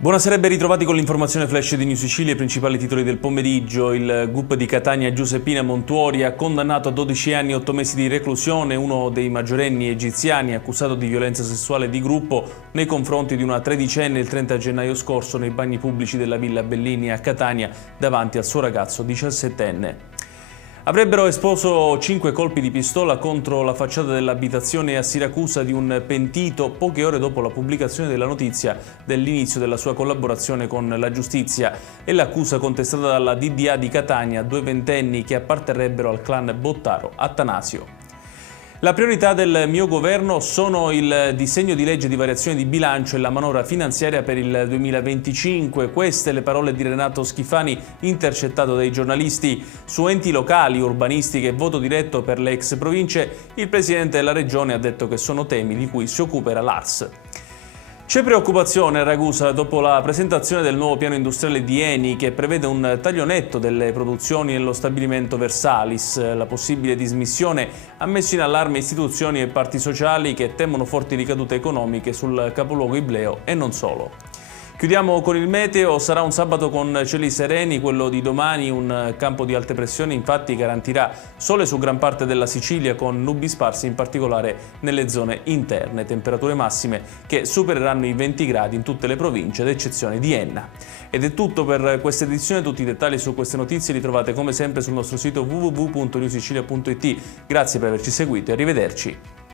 Buonasera e ben ritrovati con l'informazione flash di New Sicilia, i principali titoli del pomeriggio. Il GUP di Catania Giuseppina Montuori ha condannato a 12 anni e 8 mesi di reclusione uno dei maggiorenni egiziani accusato di violenza sessuale di gruppo nei confronti di una tredicenne il 30 gennaio scorso nei bagni pubblici della Villa Bellini a Catania davanti al suo ragazzo 17enne. Avrebbero esploso 5 colpi di pistola contro la facciata dell'abitazione a Siracusa di un pentito poche ore dopo la pubblicazione della notizia dell'inizio della sua collaborazione con la giustizia e l'accusa contestata dalla DDA di Catania a 2 ventenni che apparterrebbero al clan Bottaro Attanasio. La priorità del mio governo sono il disegno di legge di variazione di bilancio e la manovra finanziaria per il 2025. Queste le parole di Renato Schifani, intercettato dai giornalisti. Su enti locali, urbanistica e voto diretto per le ex province, il presidente della regione ha detto che sono temi di cui si occuperà l'ARS. C'è preoccupazione a Ragusa dopo la presentazione del nuovo piano industriale di Eni che prevede un taglio netto delle produzioni nello stabilimento Versalis. La possibile dismissione ha messo in allarme istituzioni e parti sociali che temono forti ricadute economiche sul capoluogo ibleo e non solo. Chiudiamo con il meteo, sarà un sabato con cieli sereni, quello di domani un campo di alte pressioni infatti garantirà sole su gran parte della Sicilia con nubi sparse in particolare nelle zone interne, temperature massime che supereranno i 20 gradi in tutte le province ad eccezione di Enna. Ed è tutto per questa edizione, tutti i dettagli su queste notizie li trovate come sempre sul nostro sito www.newsicilia.it. Grazie per averci seguito e arrivederci.